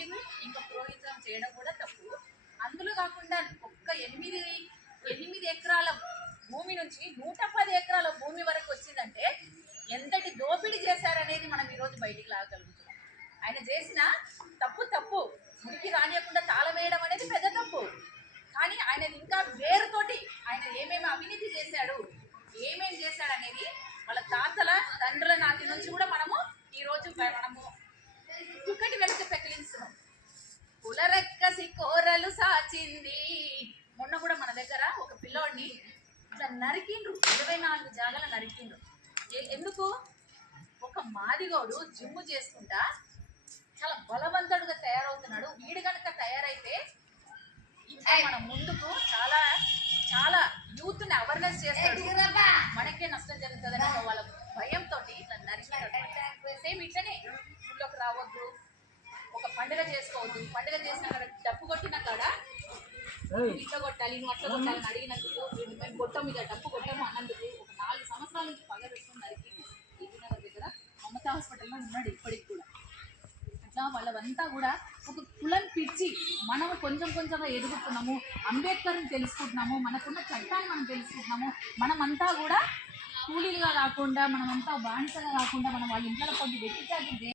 Voting ఇంకా పురోహితం చేయడం కూడా తప్పు. అందులో కాకుండా ఒక్క 8 ఎకరాల భూమి నుంచి 110 ఎకరాల భూమి వరకు వచ్చిందంటే ఎంతటి దోపిడీ చేశారనేది మనం ఈరోజు బయటికి లాగలుగుతున్నాం. ఆయన చేసిన తప్పు మురికి రానియకుండా తాళం వేయడం అనేది పెద్ద తప్పు. కానీ ఆయన ఇంకా వేరుతోటి ఆయన ఏమేమి అవినీతి చేశాడు, ఏమేమి చేశాడు అనేది వాళ్ళ తాతల తండ్రుల నాటి నుంచి కూడా మనము ఈరోజు మనము కుక్కటి వెనక పెకిలిస్తున్నాం. కులరెక్కసి కోరలు సాచింది. మొన్న కూడా మన దగ్గర ఒక పిల్లోడిని ఇట్లా నరికిండ్రు, 24 జాగాల నరికిండ్రు. ఎందుకు? ఒక మాదిగోడు జిమ్ చేసుకుంటా చాలా బలవంతుడుగా తయారవుతున్నాడు. వీడు కనుక తయారైతే ఇంకా మన ముందుకు చాలా చాలా యూత్ని అవేర్నెస్ చేస్తాడు, మనకే నష్టం జరుగుతుందని వాళ్ళ భయంతో ఇట్లా నరికినాడు. సేమ్ ఇట్లనే ఊళ్ళోకి రావద్దు, ఒక పండుగ చేసుకోవద్దు, పండుగ చేసిన కాడ డప్పు కొట్టిన కాడ ఇట్లా కొట్టాలి, నువ్వు అట్లా కొట్టాలని అడిగినందుకు మేము కొట్టం, ఇక డప్పు కొట్టము అన్నందుకు ఒక 4 సంవత్సరాల నుంచి పగ పెట్టుకుని నరికి నగర్ దగ్గర మమతా హాస్పిటల్లో ఉన్నాడు ఇప్పటికి కూడా. అట్లా వాళ్ళంతా కూడా ఒక కులం పిచ్చి మనం కొంచెంగా ఎదుగుతున్నాము, అంబేద్కర్ని తెలుసుకుంటున్నాము, మనకున్న చట్టాన్ని మనం తెలుసుకుంటున్నాము. మనమంతా కూడా కూలీలుగా కాకుండా, మనమంతా బానిసగా కాకుండా మనం వాళ్ళ ఇంట్లో కొంచెం వెతికి